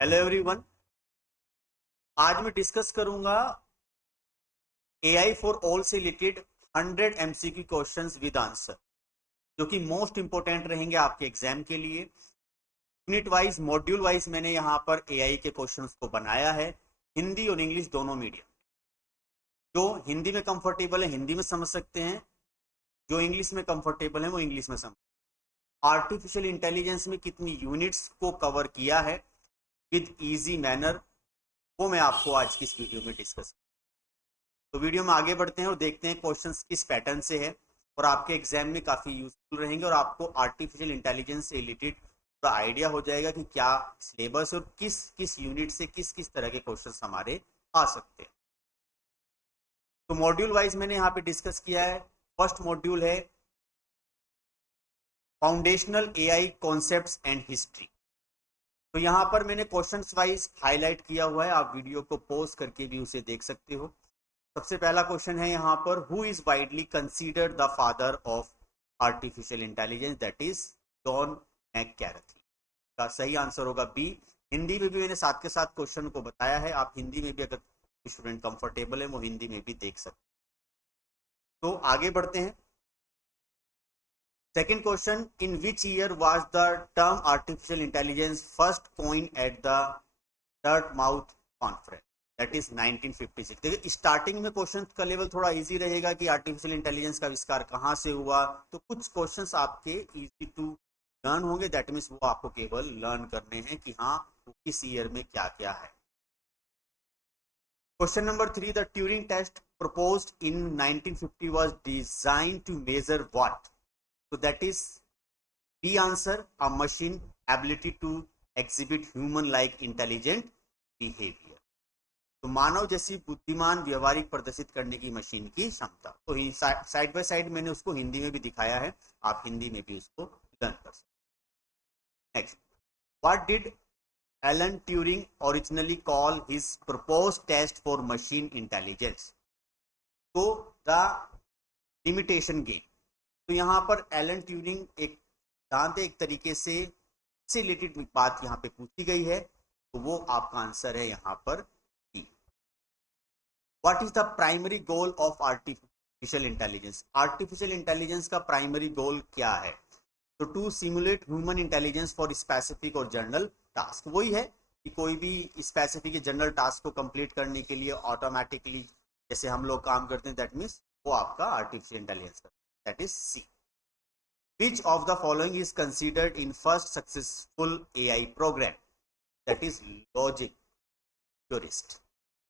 Hello everyone. आज मैं discuss करूंगा एआई फॉर ऑल से related 100 MCQ questions with answer, जो कि मोस्ट इंपोर्टेंट रहेंगे आपके एग्जाम के लिए। यूनिट वाइज, मॉड्यूल वाइज मैंने यहाँ पर एआई के क्वेश्चंस को बनाया है, हिंदी और इंग्लिश दोनों मीडियम। जो हिंदी में कंफर्टेबल है हिंदी में समझ सकते हैं, जो इंग्लिश में कंफर्टेबल है वो इंग्लिश में समझ। आर्टिफिशियल इंटेलिजेंस में कितनी यूनिट्स को कवर किया है विद इजी मैनर, वो मैं आपको आज की इस वीडियो में डिस्कस। तो वीडियो में आगे बढ़ते हैं और देखते हैं क्वेश्चंस किस पैटर्न से है और आपके एग्जाम में काफ़ी यूजफुल रहेंगे और आपको आर्टिफिशियल इंटेलिजेंस से रिलेटेड पूरा आइडिया हो जाएगा कि क्या सिलेबस और किस किस यूनिट से किस किस तरह के क्वेश्चंस हमारे आ सकते हैं। तो मॉड्यूल वाइज मैंने यहाँ पे डिस्कस किया है। फर्स्ट मॉड्यूल है foundational AI concepts and history. तो यहाँ पर मैंने क्वेश्चंस वाइज हाईलाइट किया हुआ है, आप वीडियो को पॉज करके भी उसे देख सकते हो। सबसे पहला क्वेश्चन है यहाँ पर, who is widely considered the father of artificial intelligence, that is John McCarthy. का सही आंसर होगा बी। हिंदी में भी मैंने साथ के साथ क्वेश्चन को बताया है, आप हिंदी में भी अगर स्टूडेंट कंफर्टेबल है वो हिंदी में भी देख सकते। तो आगे बढ़ते हैं। Second question, in which year was the term artificial intelligence first coin at the Dartmouth conference, that is 1956। देखिए स्टार्टिंग में क्वेश्चन का लेवल थोड़ा इजी रहेगा कि आर्टिफिशियल इंटेलिजेंस का आविष्कार कहाँ से हुआ, तो कुछ क्वेश्चंस आपके इजी टू लर्न होंगे, दैट मीन्स वो आपको केवल लर्न करने हैं कि हाँ वो किस ईयर में क्या क्या है। Question number 3, the Turing test proposed in 1950 was designed to measure what? So that is B answer, a machine ability to exhibit human like intelligent behavior। तो मानव जैसी बुद्धिमान व्यवहारिक प्रदर्शित करने की मशीन की क्षमता। तो साइड बाय साइड मैंने उसको हिंदी में भी दिखाया है, आप हिंदी में भी उसको लर्न कर सकते। Next, what did Alan Turing originally call his proposed test for machine intelligence? तो द लिमिटेशन गेम। तो यहाँ पर एलन ट्यूरिंग एक सिद्धांत एक तरीके से रिलेटेड बात यहाँ पे पूछी गई है, तो वो आपका आंसर है यहाँ पर D. What is the primary goal of artificial intelligence? Artificial intelligence का प्राइमरी गोल क्या है? तो to simulate human intelligence for specific और जनरल टास्क। वही है कि कोई भी स्पेसिफिक जनरल टास्क को कंप्लीट करने के लिए ऑटोमेटिकली जैसे हम लोग काम करते हैं, दैट मीन्स वो आपका आर्टिफिशियल इंटेलिजेंस का, that is C. Which of the following is considered in first successful AI program? That is logic jurist।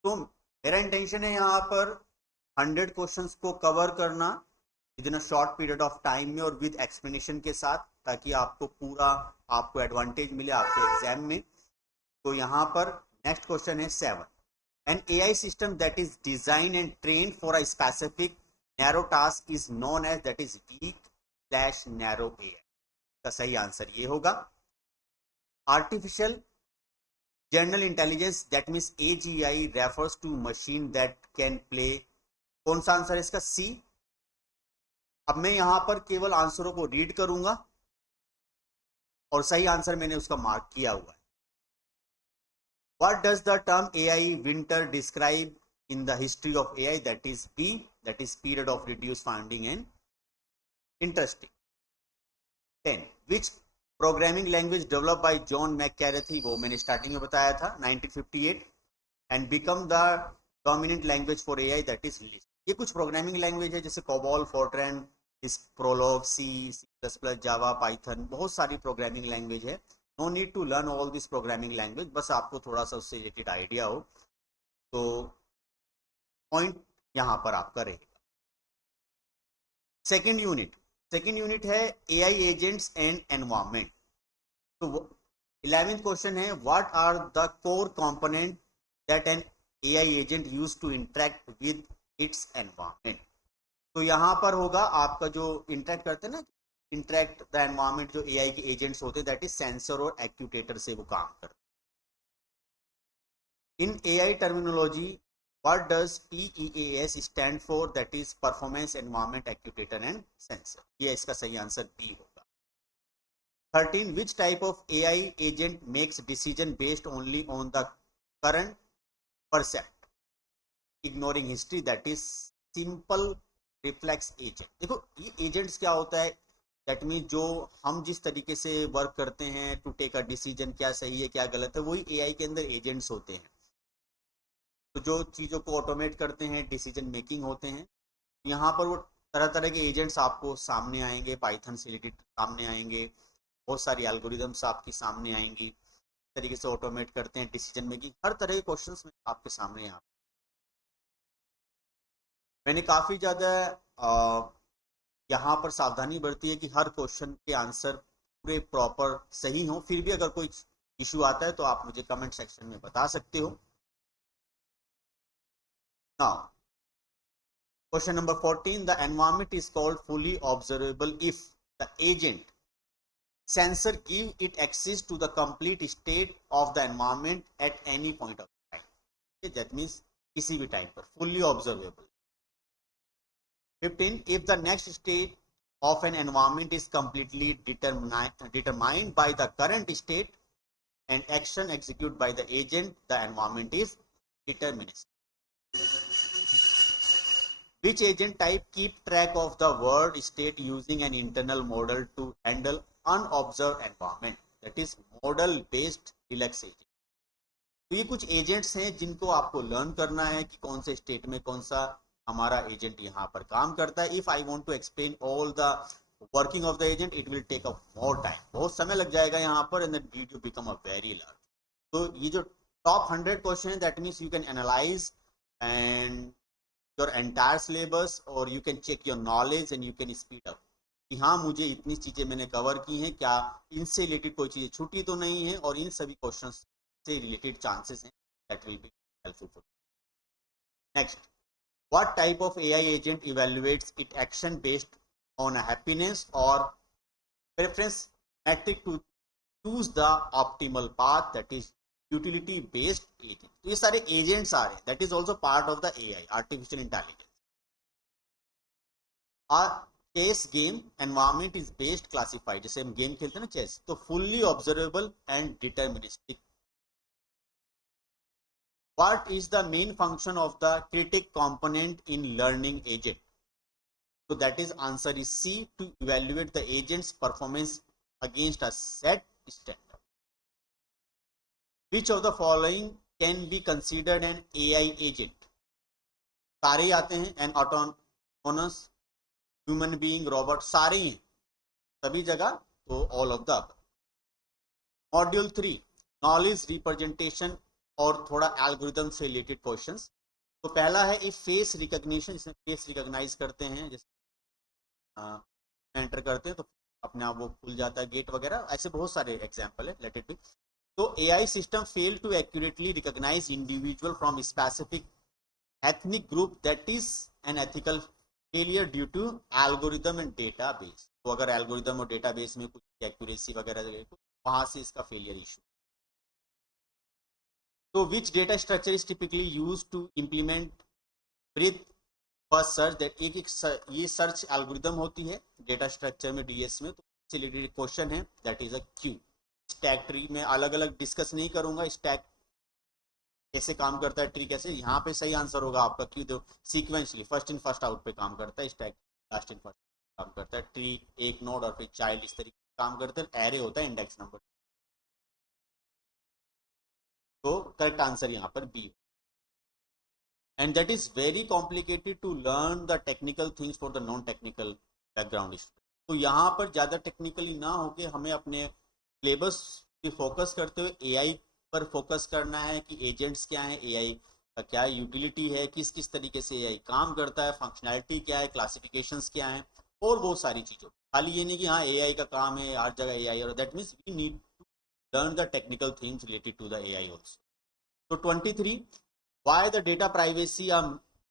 तो मेरा इंटेंशन है यहाँ पर 100 क्वेश्चंस को कवर करना with in a short period of time में और विद एक्सप्लेनेशन के साथ, ताकि आपको पूरा आपको एडवांटेज मिले आपके एग्जाम में। तो यहाँ पर नेक्स्ट क्वेश्चन है 7, an AI system that is design and train for a specific narrow task is known as, that is weak narrow AI. का सही आंसर ये होगा। Artificial general intelligence that means AGI refers to machine that can play. कौन सा answer है इसका? सी। अब मैं यहां पर केवल आंसरों को रीड करूंगा और सही आंसर मैंने उसका मार्क किया हुआ है। What does the term AI winter describe in the history of AI? That is B, that is period of reduce finding and interesting. 10, which programming language develop by John McCarthy? वो मैंने starting में बताया था 1958, and become the dominant language for AI, that is Lisp. ये कुछ programming language है जैसे COBOL, Fortran, इस Prolog, C plus plus, Java, Python, बहुत सारी प्रोग्रामिंग लैंग्वेज है। No need to learn all this programming language, बस आपको थोड़ा सा उससे रिलेटेड आइडिया हो तो पॉइंट यहाँ पर आपका रहेगा। सेकेंड यूनिट है एआई एजेंट्स एंड एनवायरमेंट। तो 11th क्वेश्चन है, what are the core component that an AI agent use to interact with its environment? तो यहाँ पर होगा आपका जो इंटरेक्ट करते हैं ना, इंटरेक्ट द एनवायरमेंट, जो एआई के एजेंट्स होते हैं दैट इज सेंसर और एक्यूटेटर से वो काम करते हैं। In AI terminology what does PEAS stand for? That is performance, environment, actuator and sensor. ये इसका सही आंसर बी होगा। 13, which type of AI agent makes decision based only on the current percept, ignoring history, that is simple reflex agent. देखो ये agents क्या होता है, that mean जो हम जिस तरीके से वर्क करते हैं टू टेक अ डिसीजन, क्या सही है क्या गलत है, वही एआई के अंदर एजेंट्स होते हैं. तो जो चीज़ों को ऑटोमेट करते हैं, डिसीजन मेकिंग होते हैं. यहाँ पर वो तरह तरह के एजेंट्स आपको सामने आएंगे, पाइथन से रिलेटेड सामने आएंगे, बहुत सारी एल्गोरिदम्स आपकी सामने आएंगी, इस तरीके से ऑटोमेट करते हैं डिसीजन मेकिंग. हर तरह के क्वेश्चंस में आपके सामने यहाँ मैंने काफ़ी ज़्यादा यहाँ पर सावधानी बरती है कि हर क्वेश्चन के आंसर पूरे प्रॉपर सही हों. फिर भी अगर कोई इशू आता है तो आप मुझे कमेंट सेक्शन में बता सकते हो. Now question number 14, the environment is called fully observable if the agent sensor give it access to the complete state of the environment at any point of time. That means किसी भी time पर fully observable. 15, if the next state of an environment is completely determined by the current state and action executed by the agent, the environment is deterministic. Which agent type keep track of the world state using an internal model to handle unobserved environment, that is model based relax agent. तो ये कुछ agents हैं जिनको आपको learn करना है कि कौन से स्टेट में कौन सा हमारा एजेंट यहाँ पर काम करता है. If I want to explain all the working of the agent it will take a more time, बहुत समय लग जाएगा यहाँ पर, and the video become a very large. तो ये जो टॉप 100 क्वेश्चन है, that means you can analyse and your entire syllabus, or you can check your knowledge and you can speed up कि हाँ मुझे इतनी चीजें मैंने कवर की हैं, क्या इनसे रिलेटेड कोई चीजें छूटी तो नहीं है, और इन सभी क्वेश्चंस से रिलेटेड चांसेस हैं. That will be helpful for. Next, what type of AI agent evaluates it action based on a happiness और preference metric to choose the optimal path, that is utility based agent. तो ये सारे agents आ रहे हैं, that is also part of the AI, artificial intelligence. Chess game environment is based classified, जैसे हम game खेलते हैं ना चेस, तो fully observable and deterministic. What is the main function of the critic component in learning agent? So that is answer is C, to evaluate the agent's performance against a set standard. Which of the following can be considered an AI agent? सारे ही आते हैं, an autonomous, human being, robot, सारे ही हैं सभी जगह, तो all of the above. Module 3, knowledge representation और थोड़ा algorithm से related questions. तो पहला है if face recognition, जिसमें face recognize करते हैं, जैसे एंटर करते हैं तो अपने आप वो खुल जाता है गेट वगैरह, ऐसे बहुत सारे एग्जांपल है, लेट इट बी. तो AI system fail to accurately recognise individual from specific ethnic group, that is an ethical failure due to algorithm and database. तो अगर एल्गोरिदम और डेटाबेस में कुछ एक्यूरेसी वगैरह तो वहां से इसका फेलियर इशू. तो which data structure is typically use to implement breadth first search, that एक ये सर्च एल्गोरिदम होती है डेटा स्ट्रक्चर में, डीएस में. तो इससे रिलेटेड क्वेश्चन है, that is a Q. Stack tree में अलग अलग डिस्कस नहीं करूंगा, स्टैक कैसे काम करता है, ट्री कैसे. यहाँ पे सही आंसर होगा आपका क्यू. दो sequentially first in first out पे काम करता है, स्टैक लास्ट इन फर्स्ट काम करता है, ट्री एक नोड और फिर चाइल्ड इस तरीके से काम करते हैं, एरे होता है इंडेक्स नंबर. तो करेक्ट आंसर यहाँ पर B. And that is very complicated to learn the technical things for the non-technical background student. तो यहाँ पर ज़्यादा टेक्निकली ना होके हमें अपने सिलेबस पे फोकस करते हुए एआई पर फोकस करना है कि एजेंट्स क्या हैं, एआई का क्या यूटिलिटी है, किस किस तरीके से एआई काम करता है, फंक्शनैलिटी क्या है, क्लासिफिकेशंस क्या हैं, और बहुत सारी चीज़ों. खाली ये नहीं कि हाँ एआई का काम है हर जगह एआई, और that means we need to learn the technical things related to the AI also. तो 23, Why the data privacy a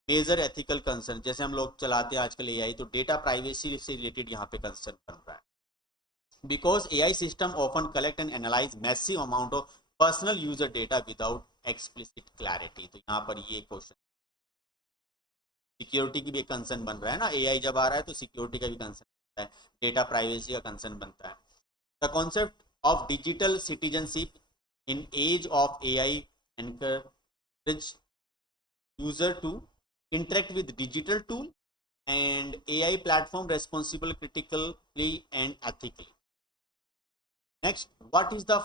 major ethical concern? जैसे हम लोग चलाते हैं आजकल एआई, तो डेटा प्राइवेसी से रिलेटेड यहाँ पे कंसर्न बन रहा है. Because AI system often collect and analyze massive amount of personal user data without explicit clarity. तो यहाँ पर ये क्वेश्चन सिक्योरिटी की भी कंसर्न बन रहा है ना, एआई जब आ रहा है तो सिक्योरिटी का भी कंसर्न बनता है, डेटा प्राइवेसी का कंसर्न बनता है. The concept of digital citizenship in age of AI encourage user to interact with digital tool and AI platform responsible, critically and ethically. Next, what is the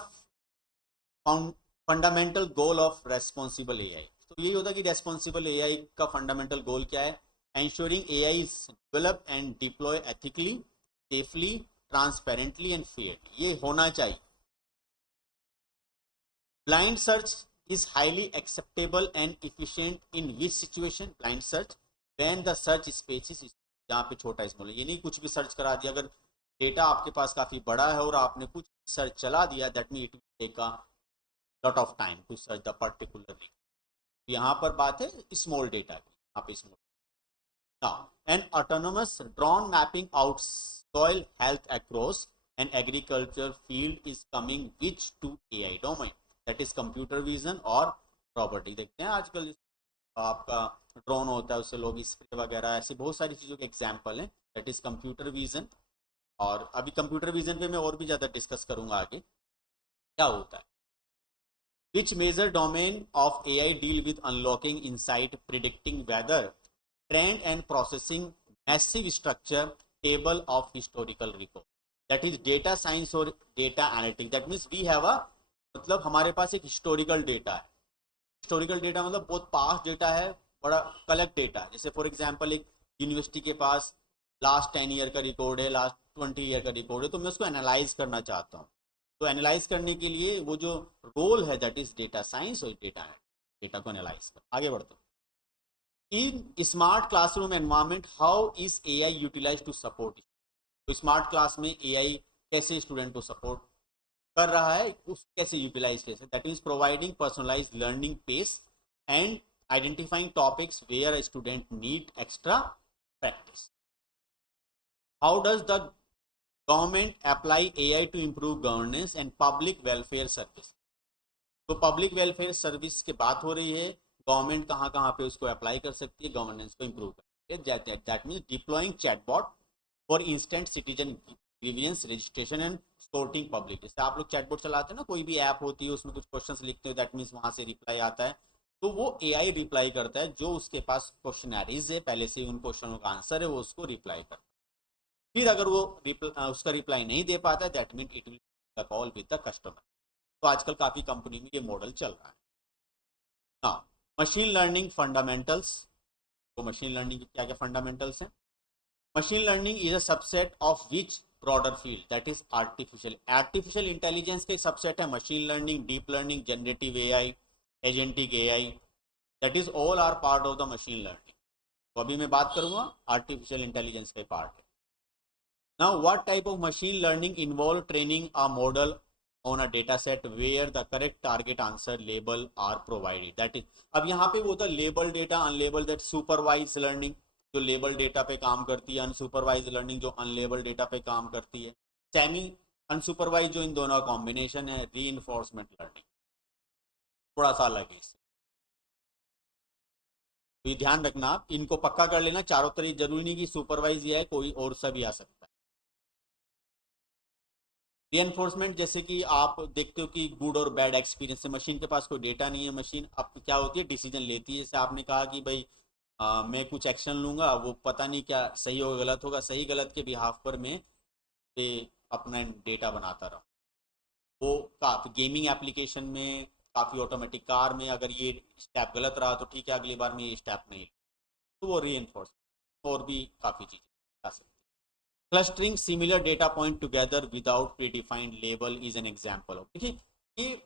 fundamental goal of responsible AI? तो यही होता है कि responsible AI का fundamental गोल क्या है? Ensuring AI is develop and deploy ethically, safely, transparently and Fairlie. ये होना चाहिए। Blind search is highly acceptable and efficient in which situation? Blind search, when the search spaces is जहाँ पे छोटा small है, ये नहीं कुछ भी सर्च करा दिया। अगर डेटा आपके पास काफी बड़ा है और आपने कुछ सर्च चला दिया, that mean it will take a lot of time to search the particular. यहाँ पर बात है स्मॉल डेटा की, यहाँ पे small. Now an autonomous drone mapping out soil health across an agriculture field is coming which to AI domain, that is computer vision और property. देखते हैं आजकल आपका ड्रोन होता है, उससे लोग स्प्रे वगैरह, ऐसी बहुत सारी चीज़ों के एग्जाम्पल हैं। That is computer vision. और अभी कंप्यूटर विजन पे मैं और भी ज़्यादा डिस्कस करूंगा आगे क्या होता है। Which major domain of AI deal with unlocking insight, predicting weather, trend and processing massive structure table of historical record, that is data science और data analytics. That means we have a, मतलब हमारे पास एक historical data है। Historical data मतलब बहुत past data है, बड़ा कलेक्ट डेटा है। जैसे फॉर एग्जांपल एक यूनिवर्सिटी के पास लास्ट 10 ईयर का रिकॉर्ड है, लास्ट 20 ईयर का रिकॉर्ड है, तो मैं उसको एनालाइज करना चाहता हूँ। तो एनालाइज करने के लिए वो जो रोल है दैट इज डेटा साइंस और डेटा को एनालाइज कर। आगे बढ़ते in smart classroom environment, how is AI utilise to support? तो स्मार्ट क्लास में एआई कैसे स्टूडेंट को सपोर्ट कर रहा है, उस कैसे यूटिलाइज कैसे? That means providing personalise learning pace and identifying topics where student need extra practice. How does the government apply AI to improve governance and public welfare service? तो public welfare service की बात हो रही है, government कहाँ कहाँ पे उसको अप्लाई कर सकती है गवर्नेंस को इम्प्रूव कर। That means deploying chatbot for instant citizen grievance registration and sorting public. जैसे आप लोग चैटबॉट चलाते हैं ना, कोई भी ऐप होती है, उसमें कुछ क्वेश्चंस लिखते हो, दैट मीन्स वहां से रिप्लाई आता है, तो वो एआई रिप्लाई करता है। जो उसके पास क्वेश्चनरीज है पहले से उन क्वेश्चनों का आंसर है, वो उसको रिप्लाई करता है। फिर अगर वो उसका रिप्लाई नहीं दे पाता है, that mean it will call with the customer. तो आजकल काफी कंपनी में ये मॉडल चल रहा है। हाँ, मशीन लर्निंग फंडामेंटल्स। तो मशीन लर्निंग के क्या क्या फंडामेंटल्स हैं? Machine learning is a subset of which broader field, that is artificial intelligence का एक सबसेट है machine learning, deep learning, generative AI, agentic AI, that is all are part of the machine learning. तो अभी मैं बात करूंगा artificial intelligence का part है। Now, what type of machine learning involve training a model on a data set where the correct target answer label are provided? That is, अब यहाँ पे वो होता है label data, unlabel, that supervise learning जो label data पे काम करती है, अनसुपरवाइज लर्निंग जो अनलेबल डेटा पे काम करती है, सेमी अनसुपरवाइज जो इन दोनों का कॉम्बिनेशन है, रीइंफोर्समेंट लर्निंग। थोड़ा सा अलग है इससे, तो ध्यान रखना, आप इनको पक्का कर लेना चारों तरफ। जरूरी नहीं कि सुपरवाइज है, कोई और सा भी आ सकता है। रीएनफोर्समेंट, जैसे कि आप देखते हो कि गुड और बैड एक्सपीरियंस से, मशीन के पास कोई डेटा नहीं है, मशीन अब क्या होती है, डिसीजन लेती है। जैसे आपने कहा कि भाई मैं कुछ एक्शन लूंगा, वो पता नहीं क्या सही होगा गलत होगा, सही गलत के बिहाफ पर मैं अपना डेटा बनाता रहा। वो काफ़ी गेमिंग एप्लीकेशन में, काफ़ी ऑटोमेटिक कार में, अगर ये स्टेप गलत रहा तो ठीक है, अगली बार में ये स्टेप नहीं, तो वो रीएनफोर्समेंट। और भी काफ़ी चीज़ें आ सकती है। Clustering similar data point together without predefined label is an example of. देखिए, ये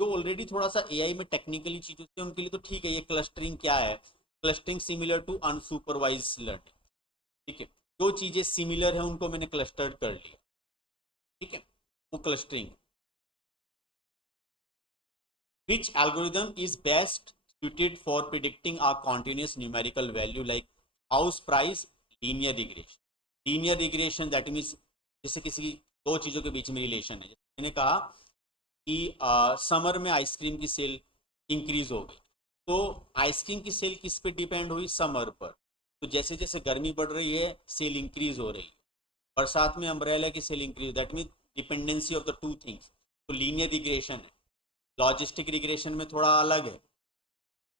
जो ऑलरेडी थोड़ा सा एआई में टेक्निकली चीज होती है उनके लिए तो ठीक है। ये क्लस्टरिंग क्या है? Clustering similar to unsupervise learning. ठीक है, जो चीजें सिमिलर है उनको मैंने क्लस्टर कर लिया। ठीक है, वो clustering. Which algorithm is best suited for predicting a continuous numerical value like house price, linear regression? Linear regression that means जैसे किसी दो चीज़ों के बीच में रिलेशन है। जैसे मैंने कहा कि समर में आइसक्रीम की सेल इंक्रीज हो गई, तो आइसक्रीम की सेल किस पे डिपेंड हुई? समर पर। तो जैसे जैसे गर्मी बढ़ रही है सेल इंक्रीज हो रही है, बरसात में अम्ब्रेला की sale increase, that mean dependency of the two things. तो लीनियर रिग्रेशन है, लॉजिस्टिक रिग्रेशन में थोड़ा अलग है।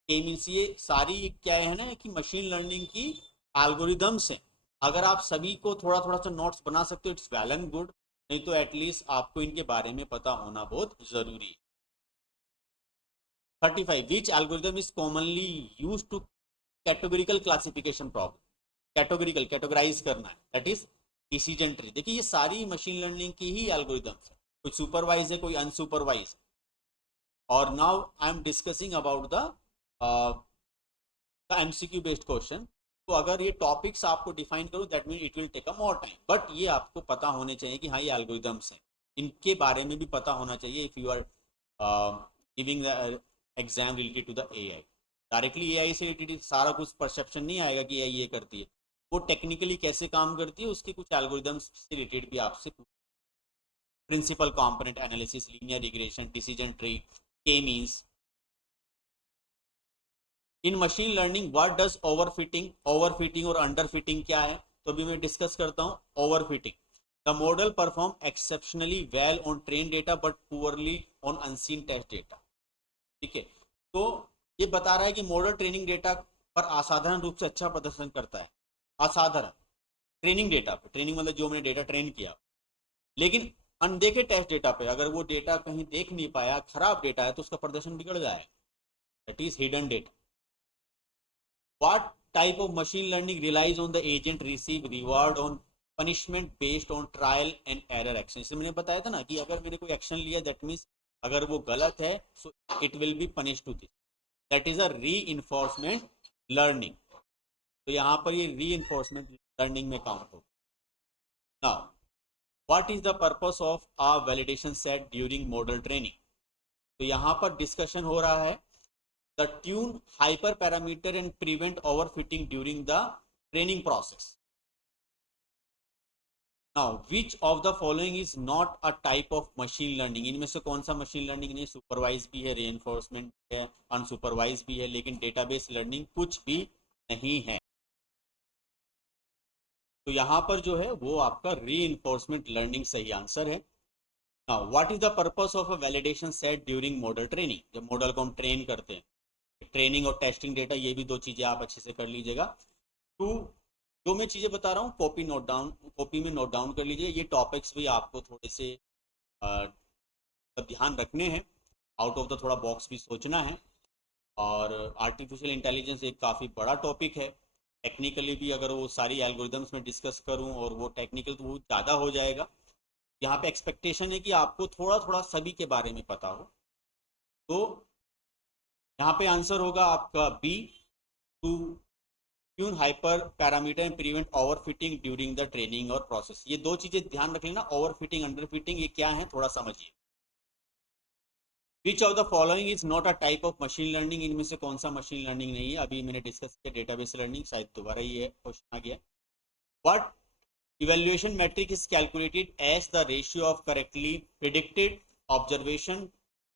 के मीन्स ये सारी क्या है ना कि मशीन लर्निंग की एल्गोरिदम्स हैं। अगर आप सभी को थोड़ा थोड़ा सा नोट्स बना सकते हो इट्स वेल एंड गुड, नहीं तो एटलीस्ट आपको इनके बारे में पता होना बहुत जरूरी है। 35 which algorithm is commonly use to categorical classification problem. Categorical categorise करना है, दैट इज डिसीजन ट्री। देखिए ये सारी मशीन लर्निंग की ही एल्गोरिदम्स है, कोई सुपरवाइज है कोई अनसुपरवाइज। और now I am discussing about the MCQ based question. तो अगर ये टॉपिक्स आपको डिफाइन करो that mean it will take a more time, but ये आपको पता होने चाहिए कि हाँ ये एल्गोरिदम्स हैं, इनके बारे में भी पता होना चाहिए if you are giving the exam related to the AI. Directly AI से रिलेटेड सारा कुछ परसेप्शन नहीं आएगा कि एआई ये करती है, वो टेक्निकली कैसे काम करती है उसके कुछ एल्गोरिदम्स से रिलेटेड भी आपसे principal component analysis, linear regression, decision tree, K means. In machine learning what does overfitting, overfitting और अंडरफिटिंग क्या है तो अभी मैं डिस्कस करता हूं। Overfitting, the model perform exceptionally well on train data but poorly on unseen test data. ठीक है, तो ये बता रहा है कि मॉडल ट्रेनिंग डेटा पर असाधारण रूप से अच्छा प्रदर्शन करता है। असाधारण ट्रेनिंग डेटा पे, ट्रेनिंग मतलब जो मैंने डेटा ट्रेन किया, लेकिन अनदेखे टेस्ट डेटा पे अगर वो डेटा कहीं देख नहीं पाया, खराब डेटा है, तो उसका प्रदर्शन बिगड़ जाएगा, that is hidden data. What type of machine learning relies on the agent receive reward on punishment based on trial and error action? इसलिए मैंने बताया था ना कि अगर मैंने कोई एक्शन लिया दैट मीन्स अगर वो गलत है so it will be punish to this, that is a reinforcement learning. तो यहाँ पर ये री इन्फोर्समेंट लर्निंग में काउंट होगा। Now what is the purpose of a validation set during model training. तो यहाँ पर डिस्कशन हो रहा है the tune hyperparameter and prevent overfitting during the training process. Now which of the following is not a type of machine learning? इनमें से कौन सा मशीन लर्निंग नहीं, सुपरवाइज भी है, रेनफोर्समेंट है, अनसुपरवाइज भी है, लेकिन डेटाबेस लर्निंग कुछ भी नहीं है। तो यहाँ पर जो है वो आपका री इन्फोर्समेंट लर्निंग सही आंसर है। Now what is the purpose of a validation set during model training? जब मॉडल को हम ट्रेन करते हैं, ट्रेनिंग और टेस्टिंग डेटा, ये भी दो चीजें आप अच्छे से कर लीजिएगा। टू जो मैं चीजें बता रहा हूँ कॉपी में नोट डाउन कर लीजिए। ये टॉपिक्स भी आपको थोड़े से ध्यान रखने हैं, आउट ऑफ द थोड़ा बॉक्स भी सोचना है। और आर्टिफिशियल इंटेलिजेंस एक काफ़ी बड़ा टॉपिक है, टेक्निकली भी अगर वो सारी एल्गोरिदम्स में डिस्कस करूँ और वो टेक्निकल तो बहुत ज़्यादा हो जाएगा। यहाँ पे एक्सपेक्टेशन है कि आपको थोड़ा थोड़ा सभी के बारे में पता हो। तो यहाँ पे आंसर होगा आपका B, to tune hyperparameter and prevent overfitting during the training और प्रोसेस। ये दो चीजें ध्यान रख लेना, ओवरफिटिंग अंडरफिटिंग ये क्या है थोड़ा समझिए। विच of the following is not a type of machine learning, इनमें से कौन सा मशीन लर्निंग नहीं है। अभी मैंने डिस्कस किया डेटाबेस लर्निंग, शायद दोबारा ये क्वेश्चन आ गया। What evaluation metric is calculated as the ratio of correctly predicted observation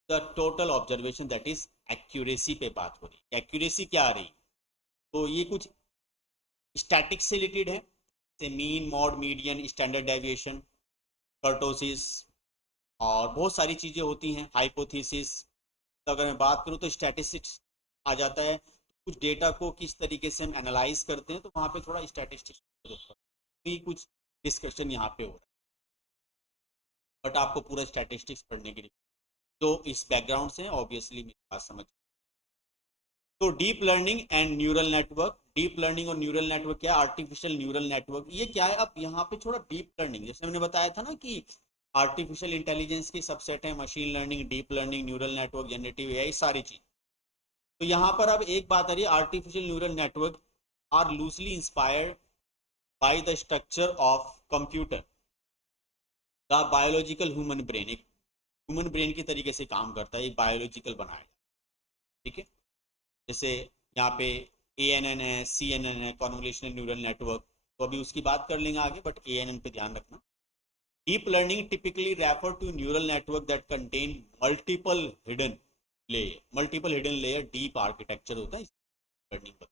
the total observation, that is accuracy पे बात हो रही है। एक्यूरेसी क्या आ रही, तो ये कुछ स्टैटिक्स से रिलेटेड है, जैसे mean, mod, median, standard deviation, kurtosis और बहुत सारी चीज़ें होती हैं, हाइपोथेसिस। तो अगर मैं बात करूँ तो स्टैटिस्टिक्स आ जाता है, कुछ डेटा को किस तरीके से हम एनालाइज करते हैं, तो वहाँ पे थोड़ा स्टैटिस्टिक्स भी कुछ डिस्कशन यहाँ पे हो रहा है। बट आपको पूरा स्टैटिस्टिक्स पढ़ने के लिए जो इस बैकग्राउंड से ऑब्वियसली मेरी बात समझ। तो deep learning and neural network, deep learning और न्यूरल नेटवर्क क्या, आर्टिफिशियल न्यूरल नेटवर्क ये क्या है। अब यहाँ पे थोड़ा डीप लर्निंग, जैसे मैंने बताया था ना कि आर्टिफिशियल इंटेलिजेंस की सबसेट है machine learning, deep learning, neural network, generative AI, सारी चीज। तो यहाँ पर अब एक बात आ रही है, artificial neural network are loosely inspired by the structure of computer the biological human brain. एक ह्यूमन ब्रेन की तरीके से काम करता है, एक बायोलॉजिकल बनाया, ठीक है। जैसे यहाँ पे ANN है, CNN है, कॉन्वोल्यूशनल न्यूरल नेटवर्क, तो अभी उसकी बात कर लेंगे आगे, बट ANN पे ध्यान रखना। Deep learning typically refer to neural network that contain multiple hidden layer, multiple hidden layer deep architecture होता है लर्निंग पर,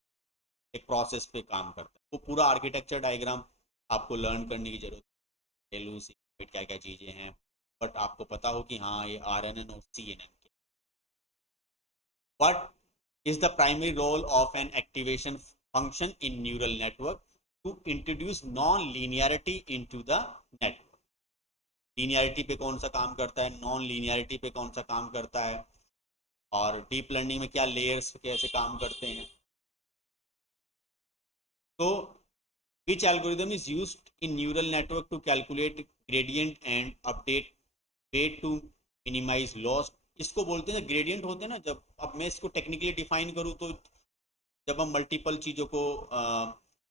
एक प्रोसेस पे काम करता है। वो पूरा आर्किटेक्चर डायग्राम आपको लर्न करने की जरूरत है, क्या क्या चीज़ें हैं, बट आपको पता हो कि हाँ ये RNN और CNN। What is the primary role of an activation function in neural network to introduce non-linearity into the network? Linearity पे कौन सा काम करता है, नॉन लीनियरिटी पे कौन सा काम करता है, और डीप लर्निंग में क्या लेयर्स कैसे काम करते हैं। तो which algorithm is used in neural network to calculate gradient and update weight to minimize loss? इसको बोलते हैं ग्रेडियंट होते हैं ना, जब अब मैं इसको टेक्निकली डिफाइन करूँ तो जब हम मल्टीपल चीज़ों को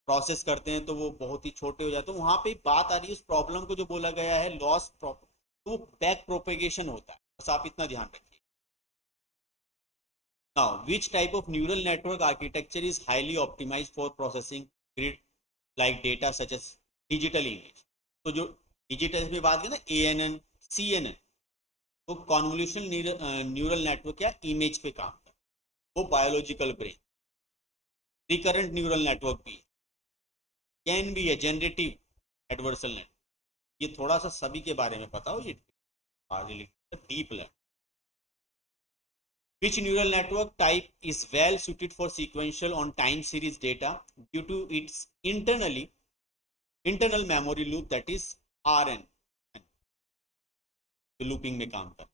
प्रोसेस करते हैं तो वो बहुत ही छोटे हो जाते हैं। वहाँ पे बात आ रही है उस प्रॉब्लम को जो बोला गया है लॉस, तो वो बैक प्रोपेगेशन होता है, बस आप इतना ध्यान रखिए। Now, which type of neural network architecture is highly optimized for processing grid like data such as digital image? तो जो डिजिटल में बात करें ना ANN, CNN, वो कॉन्वोल्यूशन न्यूरल नेटवर्क या इमेज पे काम करता है। वो biological brain, recurrent neural network भी कैन बी है, जनरेटिव एडवर्सल नेटवर्क। ये थोड़ा सा सभी के बारे में पता हो, ये deep learning. Which neural network type is well suited for sequential on time series data due to its internal memory loop, that is RN, जो लूपिंग में काम करता है।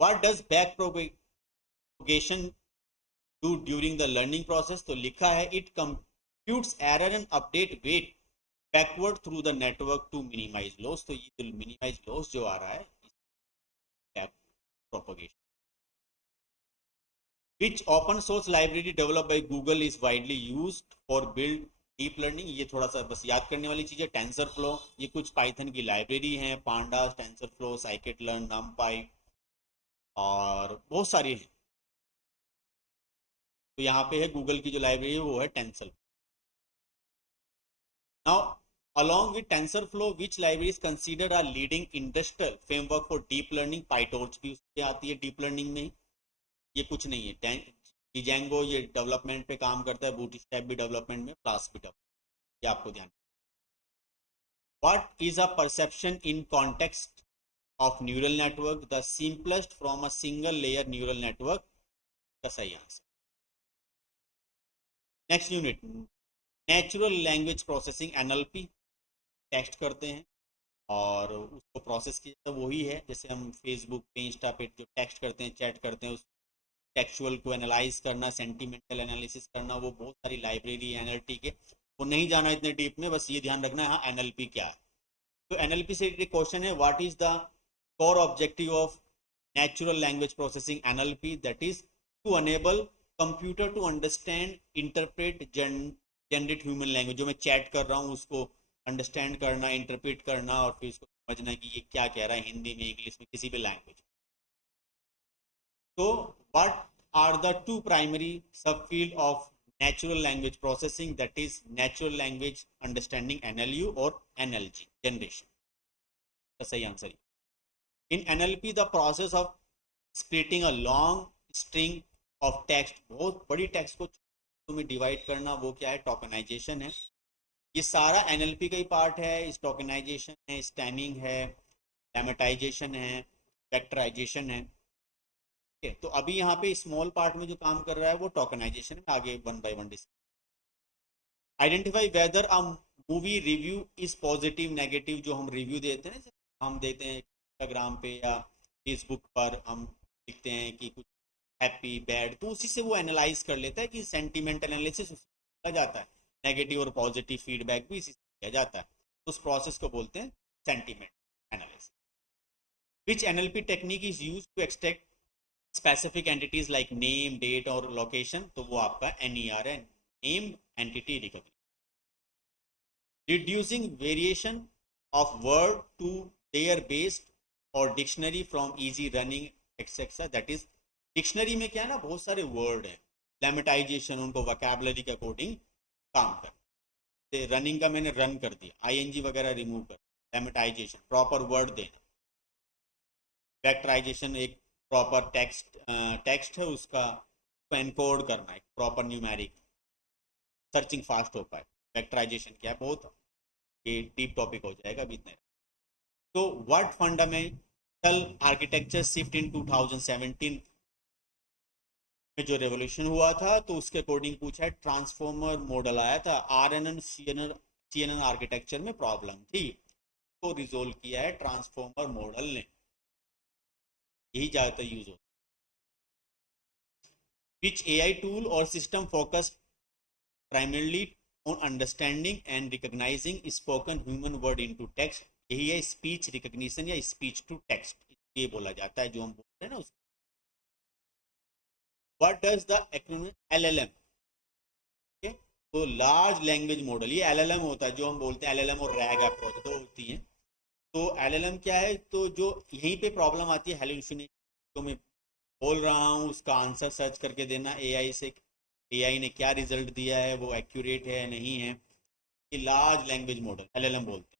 What does back propagation do during the learning process? तो लिखा है it computes error and update weight backward through the network to minimize loss। तो ये जो minimize loss जो आ रहा है back propagation। Which open source library developed by Google is widely used for build deep learning? ये थोड़ा सा बस याद करने वाली चीज़ है। टेंसरफ्लो, ये कुछ पाइथन की लाइब्रेरी हैं, पांडास, टेंसरफ्लो, scikit-learn, numpy और बहुत सारी हैं। तो यहाँ पे है गूगल की जो लाइब्रेरी है वो है tensor. Now along with TensorFlow, which library is considered a leading industrial framework for deep learning? PyTorch भी उससे आती है डीप लर्निंग में। ये कुछ नहीं है। डिजेंगो ये डेवलपमेंट पे काम करता है, बूटस्ट्रैप भी डेवलपमेंट में, फ्लास्क भी डेवलपमेंट, ये आपको ध्यान। What is a perception in context of neural network? The simplest from a single layer neural network का सही answer. Next unit, natural language processing NLP। Text करते हैं और उसको प्रोसेस किया जाता है, वही है जैसे हम फेसबुक पे, इंस्टा पे जो टेक्स्ट करते हैं, चैट करते हैं, उस टेक्सचुअल को एनालाइज करना, सेंटिमेंटल एनालिसिस करना, वो बहुत सारी लाइब्रेरी है NLP के। वो नहीं जाना इतने डीप में, बस ये ध्यान रखना है हाँ NLP क्या है। तो NLP से एक क्वेश्चन है, what is the core objective of natural language processing NLP? That is to enable computer to understand, interpret, generate human language. जो मैं चैट कर रहा हूँ उसको अंडरस्टैंड करना, इंटरप्रेट करना और फिर इसको समझना कि ये क्या कह रहा है, हिंदी में, इंग्लिश में, किसी भी लैंग्वेज। तो what are the two primary subfield of natural language processing? That is natural language understanding NLU और NLG generation का सही answer. In NLP the process of splitting a long string of text, बहुत बड़ी text को तुम्हें divide करना, वो क्या है? टोकनाइजेशन है। ये सारा NLP का ही पार्ट है। इस टोकनाइजेशन है, स्टैमिंग है, लेमेटाइजेशन है, वेक्टराइजेशन है। तो अभी यहाँ पे स्मॉल पार्ट में जो काम कर रहा है वो टोकनाइजेशन में, आगे one by one discuss. Identify whether a movie review is positive negative. जो हम रिव्यू देते हैं, हम देते हैं इंस्टाग्राम पे या फेसबुक पर, हम लिखते हैं कि कुछ हैप्पी, बैड, तो उसी से वो एनालाइज कर लेता है कि सेंटीमेंट एनालिसिस किया जाता है, नेगेटिव और पॉजिटिव फीडबैक भी इसी से किया जाता है। उस प्रोसेस को बोलते हैं sentiment analysis. Which NLP technique is use to extract specific entities like name, date और लोकेशन? तो वो आपका NER है, name entity recognition. reducing variation of word to their based और dictionary from easy running etcetera. That is dictionary में क्या है ना, बहुत सारे वर्ड है, लेमेटाइजेशन उनको वोकैबुलरी के अकॉर्डिंग काम कर। रनिंग का मैंने रन कर दिया, ING वगैरह रिमूव कर, लेमेटाइजेशन प्रॉपर वर्ड देना। वेक्टराइजेशन एक प्रॉपर टेक्स्ट है उसका एनकोड करना, एक प्रॉपर न्यूमेरिक, सर्चिंग फास्ट हो पाए। वेक्टराइजेशन क्या है, बहुत ये डीप टॉपिक हो जाएगा, अभी इतने। तो what fundamental architecture shift in 2017 में जो रेवोल्यूशन हुआ था, तो उसके अकॉर्डिंग पूछा है, ट्रांसफॉर्मर मॉडल आया था, आरएनएन सीएनएन आर्किटेक्चर में प्रॉब्लम थी, तो रिजोल्व किया है ट्रांसफॉर्मर मॉडल ने, यही ज्यादातर यूज होता है। विच एआई टूल और system focus primarily on understanding and recognizing spoken human word into text, यही है स्पीच रिकग्निशन या स्पीच टू टेक्स्ट, ये बोला जाता है जो हम बोल रहे हैं ना उसको। What does the acronym LLM? तो लार्ज लैंग्वेज मॉडल, ये एलएलएम होता है जो हम बोलते हैं, एलएलएम और रैग अप्रोच दो होती हैं। तो एलएलएम क्या है, तो जो यहीं पे प्रॉब्लम आती है हेलुसिनेशन, जो मैं बोल रहा हूँ उसका आंसर सर्च करके देना एआई से, एआई ने क्या रिजल्ट दिया है, वो एक्यूरेट है नहीं है, ये लार्ज लैंग्वेज मॉडल एलएलएम बोलते हैं।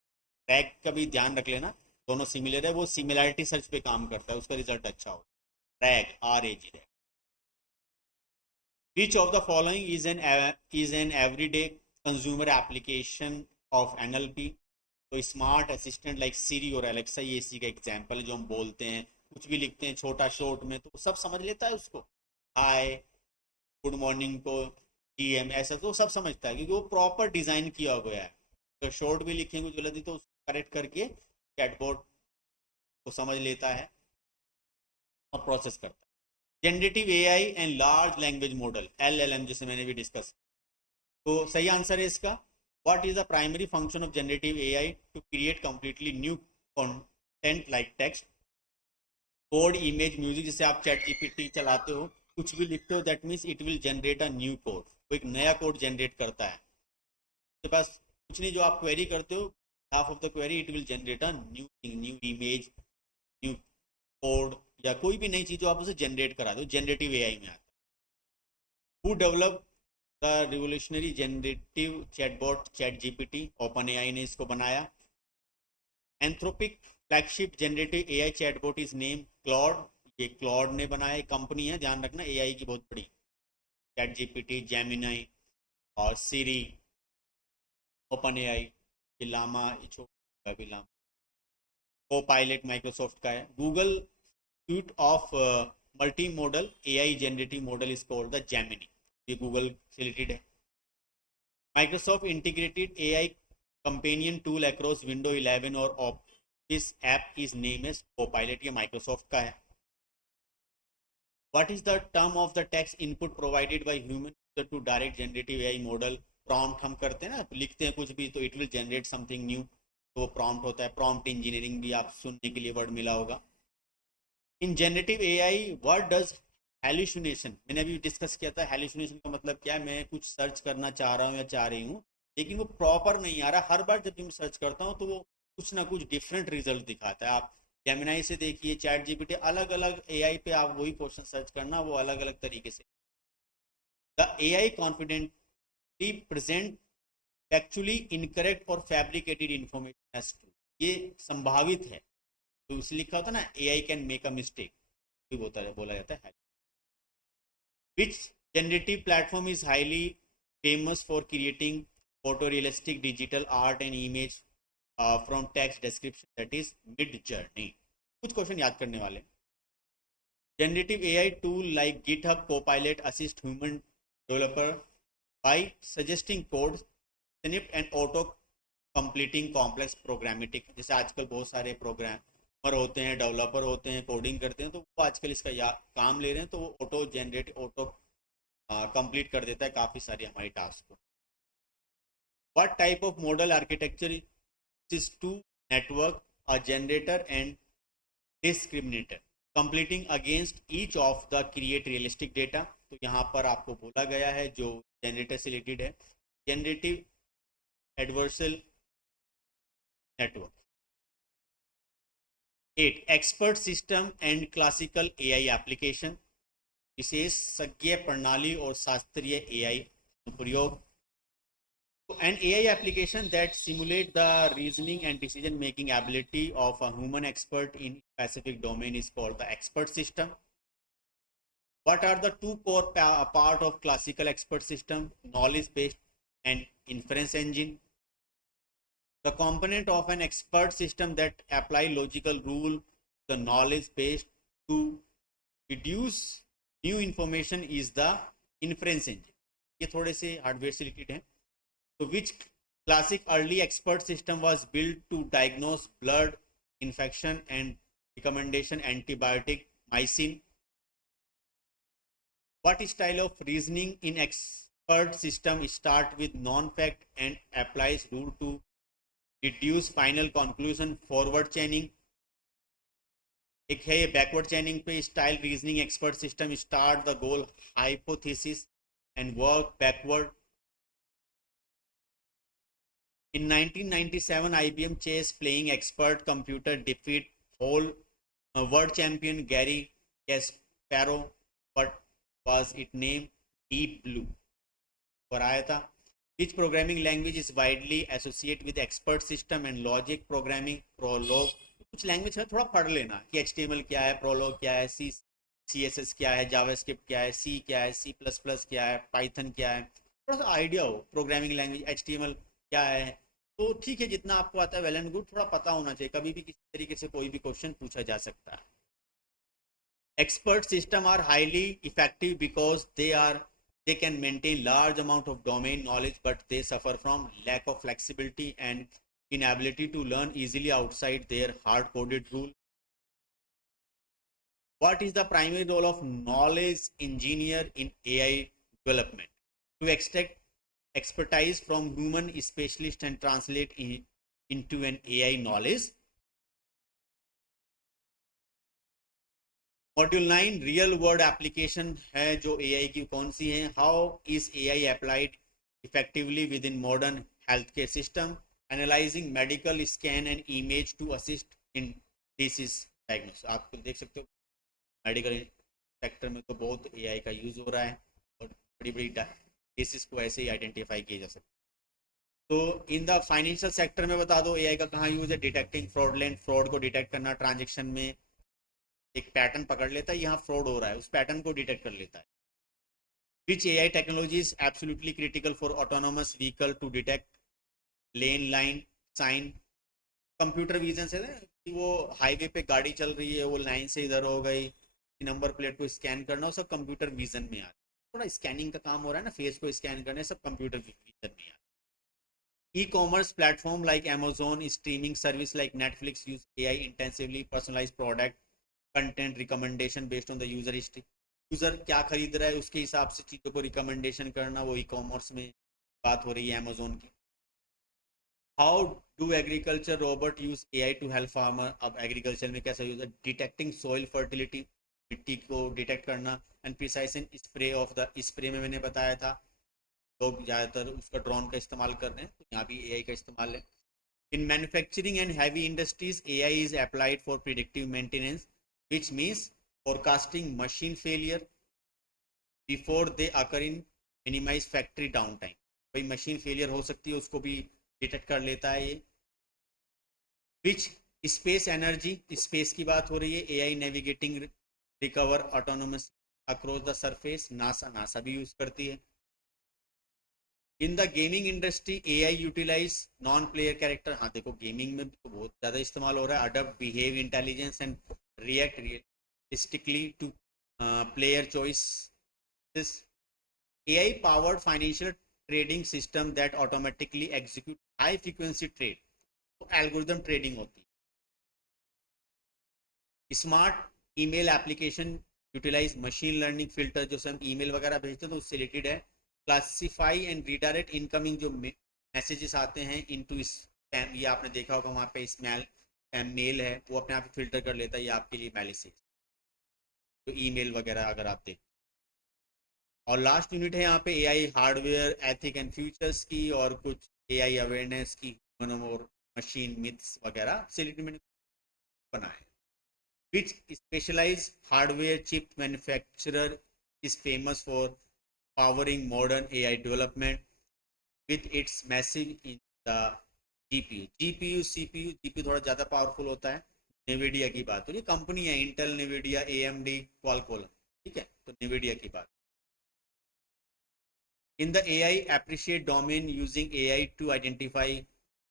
रैग का भी ध्यान रख लेना, दोनों सिमिलर है, वो सिमिलैरिटी सर्च पे काम करता है, उसका रिजल्ट अच्छा हो। Rag, RAG, rag. Which of the following is an everyday consumer application of NLP? तो स्मार्ट असिस्टेंट लाइक सीरी और एलेक्सा, ये इसी का एग्जाम्पल है, जो हम बोलते हैं, कुछ भी लिखते हैं छोटा शॉर्ट में तो सब समझ लेता है उसको, हाय, गुड मॉर्निंग को GM, ऐसा तो सब समझता है, क्योंकि वो प्रॉपर डिजाइन किया गया है। तो शॉर्ट भी लिखेंगे कुछ गलती तो उसको करेक्ट करके चैटबॉट को समझ लेता है और प्रोसेस करता है। Generative AI and large language model, LLM, जिसे मैंने भी डिस्कस, तो सही आंसर है इसका, what is the primary function of generative AI? To create completely new content like text, code, image, music. जैसे आप ChatGPT चलाते हो, कुछ भी लिखते हो, that means it will generate a new code, वो एक नया कोड जनरेट करता है आपके पास। कुछ नहीं, जो आप क्वेरी करते हो, half of the query it will generate a new thing, new image, new code, या कोई भी नई चीज जो आप उसे जनरेट करा दो, जनरेटिव एआई में आता है। Who develop the revolutionary generative chatbot ChatGPT? OpenAI ने इसको बनाया। Anthropic flagship generative AI chatbot is name Claude, ये क्लॉड ने बनाया, कंपनी है, ध्यान रखना, एआई की बहुत बड़ी। ChatGPT, जेमिनाई और सीरी, OpenAI, ये लामा, ये छोटा भी लामा, को पायलट माइक्रोसॉफ्ट का है। Google suite of multimodal AI generative model is called the Gemini, ये गूगल से रिलेटेड है। Microsoft integrated AI companion tool across window 11 और office app is name as Copilot, ये माइक्रोसॉफ्ट का है। What is the term of the text input provided by human to direct generative AI model? Prompt हम करते हैं ना, लिखते हैं कुछ भी तो it will generate something new, तो वो प्रॉम्प्ट होता है। प्रॉम्प्ट इंजीनियरिंग भी आप सुनने के लिए वर्ड मिला होगा। In generative AI what does hallucination, मैंने अभी डिस्कस किया था, हेलुसिनेशन का मतलब क्या है, मैं कुछ सर्च करना चाह रहा हूँ या चाह रही हूँ, लेकिन वो प्रॉपर नहीं आ रहा, हर बार जब मैं सर्च करता हूँ तो वो कुछ ना कुछ डिफरेंट रिजल्ट दिखाता है। आप जेमिनाई से देखिए, ChatGPT, अलग अलग एआई पे आप वही क्वेश्चन सर्च करना, वो अलग अलग तरीके से। The AI confidently present actually incorrect और फैब्रिकेटेड इंफॉर्मेशन एज ट्रू, ये संभावित है, तो उससे लिखा होता है ना, AI can make a mistake, भी बोला जाता है। Which generative platform is highly famous for creating photorealistic digital art and image from text description? That is Midjourney. कुछ क्वेश्चन याद करने वाले। Generative AI tool like GitHub Copilot assist human developer by suggesting code snip and auto completing complex programmatic, जैसे आजकल बहुत सारे programmer होते हैं, डेवलपर होते हैं, कोडिंग करते हैं, तो वो आजकल इसका काम ले रहे हैं, तो वो ऑटो जनरेट, ऑटो कंप्लीट कर देता है काफ़ी सारी हमारी टास्क को। What type of model architecture is to network a generator and discriminator completing against each of the create realistic data? तो यहाँ पर आपको बोला गया है जो जनरेटर से रिलेटेड है, generative adversarial network. 8 expert system and classical AI application, विशेषज्ञ प्रणाली और शास्त्रीय एआई अनुप्रयोग। An AI application that simulate the reasoning and decision making ability of a human expert in specific domain is called the expert system. What are the two core part of classical expert system? Knowledge based and inference engine. The component of an expert system that apply logical rule, the knowledge based to deduce new information is the inference engine. ये थोड़े से hardware से related हैं. So which classic early expert system was built to diagnose blood infection and recommendation antibiotic mycin? What style of reasoning in expert system start with non-fact and applies rule to deduce final conclusion? Forward chaining. एक है ये backward चैनिंग पे style reasoning expert system start the goal hypothesis and work backward. In 1997, IBM chess playing expert computer defeat whole world champion Gary Kasparov. What was it named? Deep Blue. और आया था. Which programming language is widely associated with expert system and logic programming? Prolog. कुछ language है थोड़ा पढ़ लेना कि HTML क्या है, Prolog क्या है, CSS क्या है, JavaScript क्या है, C क्या है, C++ क्या है, Python क्या है, थोड़ा सा आइडिया हो प्रोग्रामिंग लैंग्वेज HTML क्या है. तो ठीक है, जितना आपको आता है वेल एंड गुड, थोड़ा पता होना चाहिए, कभी भी किसी तरीके से कोई भी क्वेश्चन पूछा जा सकता है. Expert system are highly effective because they can maintain large amount of domain knowledge, but they suffer from lack of flexibility and inability to learn easily outside their hard coded rule. What is the primary role of knowledge engineer in AI development? To extract expertise from human specialist and translate into an AI knowledge. Module 9 real world application है जो AI की कौन सी है. How is AI applied effectively within modern health care system? Analysing medical scan and image to assist in disease diagnosis. आप देख सकते हो मेडिकल सेक्टर में तो बहुत AI का यूज हो रहा है और बड़ी बड़ी केसेस को ऐसे ही आइडेंटिफाई किए जा सकते. तो इन द फाइनेंशियल सेक्टर में बता दो AI का कहाँ यूज है. डिटेक्टिंग फ्रॉडलेंट, फ्रॉड को डिटेक्ट करना, ट्रांजेक्शन में एक पैटर्न पकड़ लेता है, यहाँ फ्रॉड हो रहा है, उस पैटर्न को डिटेक्ट कर लेता है. Which AI technology is absolutely critical for autonomous vehicle to detect lane line sign? Computer vision से कि वो हाईवे पे गाड़ी चल रही है, वो लाइन से इधर हो गई, नंबर प्लेट को स्कैन करना, वो सब कंप्यूटर विजन में आ रहा है. थोड़ा स्कैनिंग का काम हो रहा है ना, फेस को स्कैन करने, सब कंप्यूटर विजन में आ रहा है. E-commerce platform like Amazon, streaming service like Netflix use AI intensively, personalized product content recommendation based on the user history. User क्या खरीद रहा है उसके हिसाब से चीज़ों को रिकमेंडेशन करना, वो ई-कॉमर्स में बात हो रही है अमेजोन की. How do agriculture robot use AI to help farmer? अब एग्रीकल्चर में कैसा यूज है? डिटेक्टिंग सॉइल फर्टिलिटी, मिट्टी को डिटेक्ट करना, and precise spray of the spray में मैंने बताया था लोग ज़्यादातर उसका ड्रोन का इस्तेमाल कर रहे हैं, तो यहाँ भी AI का इस्तेमाल है. In manufacturing and heavy industries AI is applied for predictive maintenance, which means forecasting machine failure before they occur in minimize factory downtime. भाई मशीन फेलियर हो सकती है, उसको भी डिटेक्ट कर लेता है ये. which स्पेस एनर्जी, स्पेस की बात हो रही है. AI navigating recover autonomous across the surface, NASA भी यूज करती है. In the gaming industry AI utilise non player character. हाँ देखो, गेमिंग में तो बहुत ज़्यादा इस्तेमाल हो रहा है. Adopt behave intelligence and react realistically to player choices. AI powered financial trading system that automatically execute high frequency trade, तो algorithm trading होती है. Smart email application utilise machine learning filter, जो हम ईमेल वगैरह भेजते हैं तो उससे रिलेटेड है. क्लासिफाई एंड रिडायरेक्ट इनकमिंग जो मैसेजेस आते हैं इनटू स्पैम, ये आपने देखा होगा वहाँ पे स्मैल मेल है, वो अपने आप फिल्टर कर लेता है, ये आपके लिए मैलिस है तो ईमेल वगैरह अगर आप देखें. और लास्ट यूनिट है यहाँ पे AI hardware ethic and futures की, और कुछ AI अवेयरनेस की, और मशीन मिथ्स वगैरह से मैंने बनाए. Which specialise hardware chip manufacturer is famous for powering modern AI development with its massive in the GPU CPU. GPU थोड़ा ज़्यादा पावरफुल होता है. नेविडिया की बात हो रही है, कंपनी है इंटेल, नेविडिया, AMD, क्वालकॉम, ठीक है, तो नेविडिया की बात. In the AI appreciate domain using AI to identify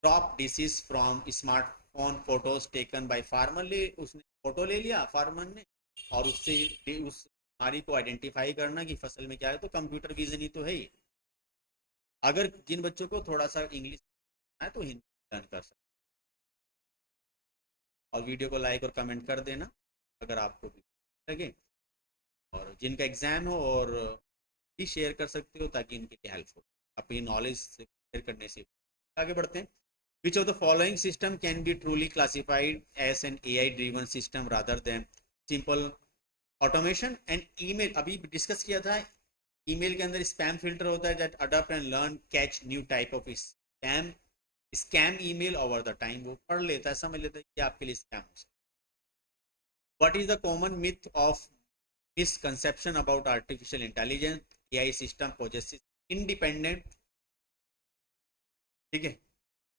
crop disease from smartphone photos taken by farmer, ले उसने फोटो ले लिया फार्मर ने और उससे उस बीमारी को आइडेंटिफाई करना कि फसल में क्या है, तो कंप्यूटर विजन ही तो है ही। अगर जिन बच्चों को थोड़ा सा इंग्लिश है तो हिंदी लर्न कर सकते, और वीडियो को लाइक और कमेंट कर देना अगर आपको भी लगे, और जिनका एग्जाम हो और भी शेयर कर सकते हो ताकि इनके लिए हेल्प हो, अपनी नॉलेज शेयर करने से। आगे बढ़ते हैं। Which of the following system can be truly classified as an AI driven system rather than simple automation and email? अभी डिस्कस किया था, ईमेल के अंदर स्पैम फिल्टर होता है, that adopt and learn catch new type of scam email over the time. वो पढ़ लेता है, समझ लेता है कि आपके लिए स्कैम हो सकता है। What is the common myth of misconception about artificial intelligence? AI system possesses independent, ठीक है,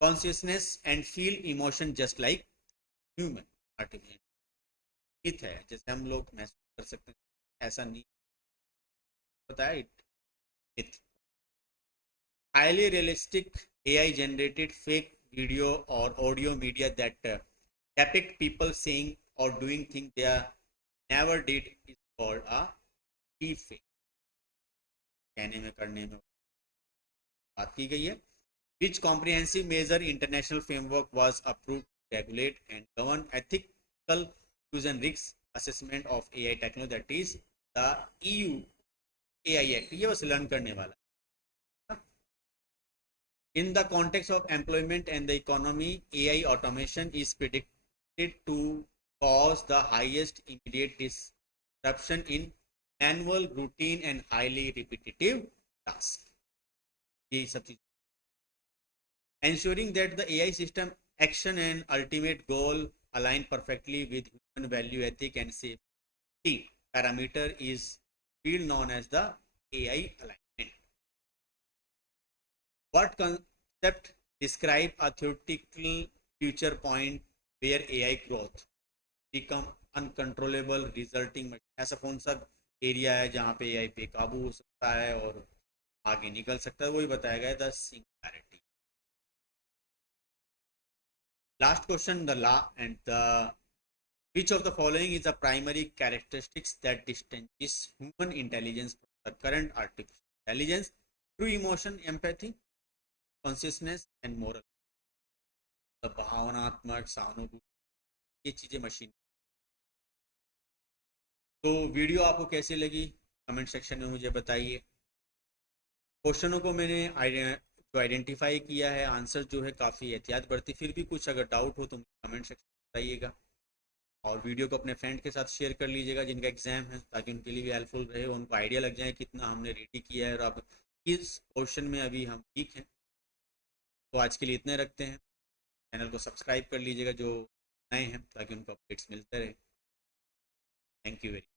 consciousness and feel emotion just like human। artificial myth है, जैसे हम लोग महसूस कर सकते हैं, ऐसा नहीं होता है। Myth. highly realistic AI generated fake video or audio media that depict people saying or doing things they are never did is called a deep fake। कहने में करने में बात की गई है। Which comprehensive measure international framework was approved to regulate and govern ethical use and risk assessment of AI technology? That is the EU AI Act। ये बस लर्न करने वाला। In the context of employment and the economy, AI automation is predicted to cause the highest immediate disruption in manual, routine and highly repetitive tasks। ये सब चीज ensuring that the AI system action and ultimate goal align perfectly with human value, ethic and safety parameter is field known as the AI alignment। What concept describe a theoretical future point where AI growth become uncontrollable resulting? ऐसा कौन सा area है जहाँ पे AI पे काबू हो सकता है और आगे निकल सकता है, वही बताया गया है, the singularity. Last question, the law and the which of the following is the primary characteristics that distinguishes human intelligence from the current artificial intelligence? True emotion, empathy, consciousness and moral। the भावनात्मक सहानुभूति, ये चीजें machine. तो video आपको कैसी लगी comment section में मुझे बताइए। क्वेश्चनों को मैंने जो आइडेंटिफाई किया है, आंसर जो है काफ़ी एहतियात बरती, फिर भी कुछ अगर डाउट हो तो कमेंट सेक्शन में बताइएगा, और वीडियो को अपने फ्रेंड के साथ शेयर कर लीजिएगा जिनका एग्जाम है, ताकि उनके लिए भी हेल्पफुल रहे, उनको आइडिया लग जाए कितना हमने रेडी किया है और अब किस क्वेश्चन में अभी हम ठीक हैं। तो आज के लिए इतने रखते हैं। चैनल को सब्सक्राइब कर लीजिएगा जो नए हैं, ताकि उनको अपडेट्स मिलते रहे। Thank you very